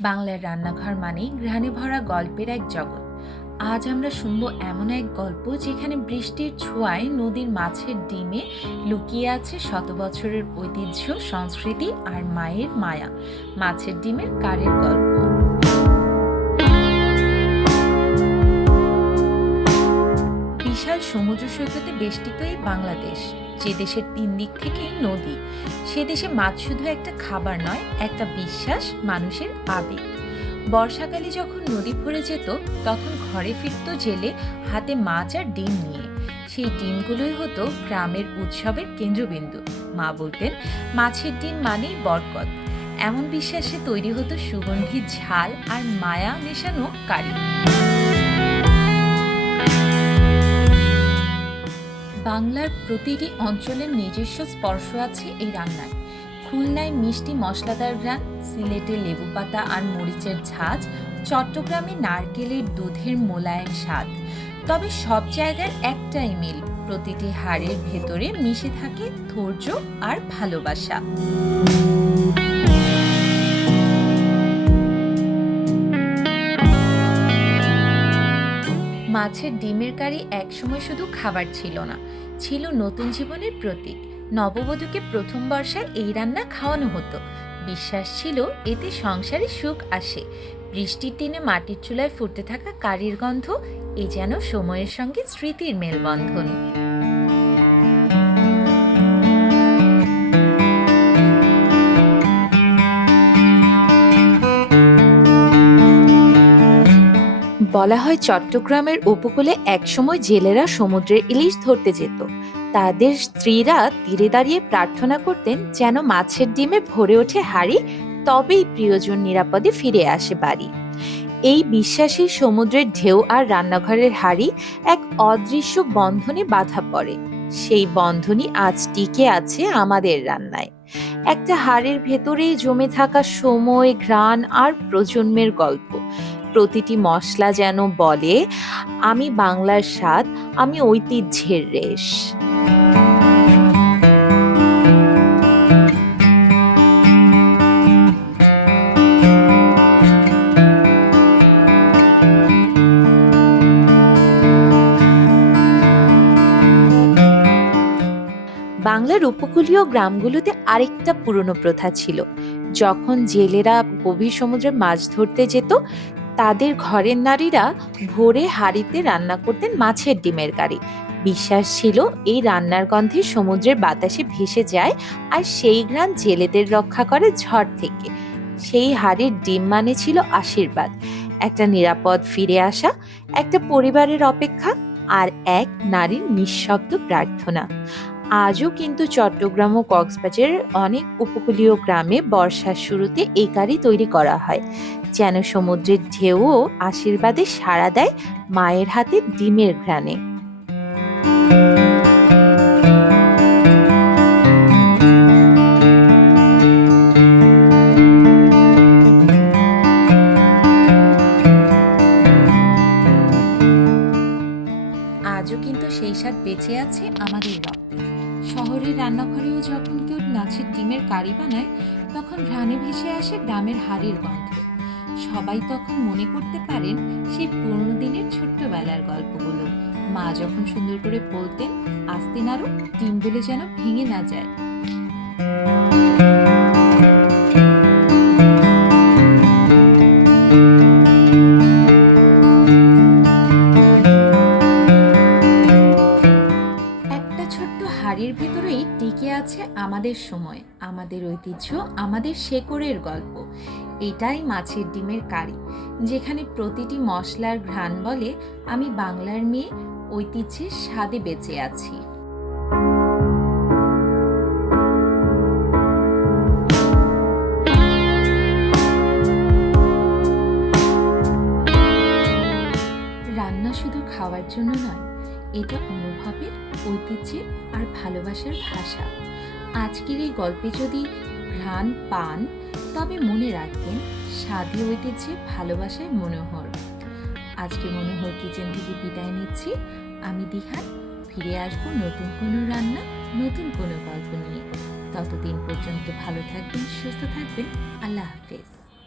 বাংলার রান্নাঘর মানেই ঘ্রাণে ভরা গল্পের এক জগৎ। আজ আমরা শুনব এমন এক গল্প যেখানে বৃষ্টির ছোঁয়ায় নদীর মাছের ডিমে লুকিয়ে আছে শত বছরের ঐতিহ্য, সংস্কৃতি আর মায়ের মায়া। মাছের ডিমের কারের গল্প। বিশাল সমুদ্র সৈকতে বেষ্টিত এই বাংলাদেশ। যে দেশের তিন দিক থেকেই নদী, সে দেশে মাছ শুধু একটা খাবার নয়, একটা বিশ্বাস, মানুষের আবেগ। বর্ষাকালে যখন নদী ভরে যেত, তখন ঘরে ফিরত জেলে হাতে মাছ আর ডিম নিয়ে। সেই ডিমগুলোই হতো গ্রামের উৎসবের কেন্দ্রবিন্দু। মা বলতেন, মাছের ডিম মানেই বরকত। এমন বিশ্বাসে তৈরি হতো সুগন্ধি ঝাল আর মায়া মেশানো কারি। বাংলার প্রতিটি অঞ্চলের নিজস্ব স্পর্শ আছে এই রান্নায়। খুলনায় মিষ্টি মশলাদার ঘ্রাণ, সিলেটে লেবু পাতা আর মরিচের ঝাঁজ, চট্টগ্রামে নারকেলের দুধের মোলায়েম স্বাদ। তবে সব জায়গার একটাই মিল, প্রতিটি হাড়ের ভেতরে মিশে থাকে ধৈর্য আর ভালোবাসা। মাছের ডিমের কারি একসময় শুধু খাবার ছিল না, ছিল নতুন জীবনের প্রতীক। নববধূকে প্রথম বর্ষায় এই রান্না খাওয়ানো হতো। বিশ্বাস ছিল এতে সংসারে সুখ আসে। বৃষ্টির দিনে মাটির চুলায় ফুটতে থাকা কারির গন্ধ, এ যেন সময়ের সঙ্গে স্মৃতির মেলবন্ধন। বলা হয় চট্টগ্রামের উপকূলে একসময় জেলেরা সমুদ্রের ইলিশ ধরতে যেত। তাদের স্ত্রীরা তীরে দাঁড়িয়ে প্রার্থনা করতেন যেন মাছের ডিমে ভরে ওঠে হাড়ি, তবেই প্রিয়জন নিরাপদে ফিরে আসে বাড়ি। এই বিশ্বাসী সমুদ্রের ঢেউ আর রান্নাঘরের হাড়ি এক অদৃশ্য বন্ধনে বাধা পড়ে। সেই বন্ধনই আজ টিকে আছে আমাদের রান্নায়। একটা হাড়ের ভেতরেই জমে থাকা সময়, ঘ্রাণ আর প্রজন্মের গল্প। প্রতিটি মশলা যেন বলে, আমি বাংলার স্বাদ, আমি ঐতিহ্যের রেশ। বাংলার উপকূলীয় গ্রামগুলোতে আরেকটা পুরনো প্রথা ছিল। যখন জেলেরা গভীর সমুদ্রে মাছ ধরতে যেত তাদের ঘরের নারীরা ভোরে হাঁড়িতে রান্না করতেন মাছের ডিমের কারি। বিশ্বাস ছিল এই রান্নার গন্ধে সমুদ্রের বাতাসে ভেসে যায় আর সেই গ্রাম জেলেদের রক্ষা করে ঝড় থেকে। সেই হাড়ির ডিম মানে ছিল আশীর্বাদ। একটা নিরাপদ ফিরে আসা, একটা পরিবারের অপেক্ষা আর এক নারীর নিঃশব্দ প্রার্থনা। আজও কিন্তু চট্টগ্রাম ও কক্সবাজারের অনেক উপকূলীয় গ্রামে বর্ষার শুরুতে এই তৈরি করা হয়। যেন সমুদ্রের ঢেউও আশীর্বাদে সাড়া দেয় মায়ের হাতে ডিমের ঘ্রাণে। আজও কিন্তু সেই স্বাদ বেঁচে আছে আমাদের রক্তে শহরের রান্নাঘরেও যখন কেউ নাচের ডিমের কারি বানায়, তখন ঘ্রাণে ভেসে আসে গ্রামের হাড়ির গন্ধ। সবাই তখন মনে করতে পারেন সেই পুরনো দিনের ছোট্টবেলার গল্পগুলো। মা যখন সুন্দর করে বলতেন আস্তিন আরও ডিমগুলো যেন ভেঙে না যায়। আছে আমাদের সময়, আমাদের ঐতিহ্য, আমাদের শেকড়ের গল্প। এটাই মাছের ডিমের কারি, যেখানে প্রতিটি মশলার ঘ্রাণ বলে আমি বাংলার মেয়ে ঐতিহ্যের স্বাদে বেঁচে আছি। রান্না শুধু খাওয়ার জন্য নয়, এটা অনুভবের, ঐতিহ্যের আর ভালোবাসার ভাষা। আজকের এই গল্পে যদি ঘ্রাণ পান, তবে মনে রাখবেন, স্বাদী ঐতিহ্যে ভালোবাসায় মনোহর। আজকে মনোহর কিচেন থেকে বিদায় নিচ্ছি। আমি দিহান, ফিরে আসব নতুন কোনো রান্না, নতুন কোনো গল্প নিয়ে। ততদিন পর্যন্ত ভালো থাকবেন, সুস্থ থাকবেন। আল্লাহ হাফেজ।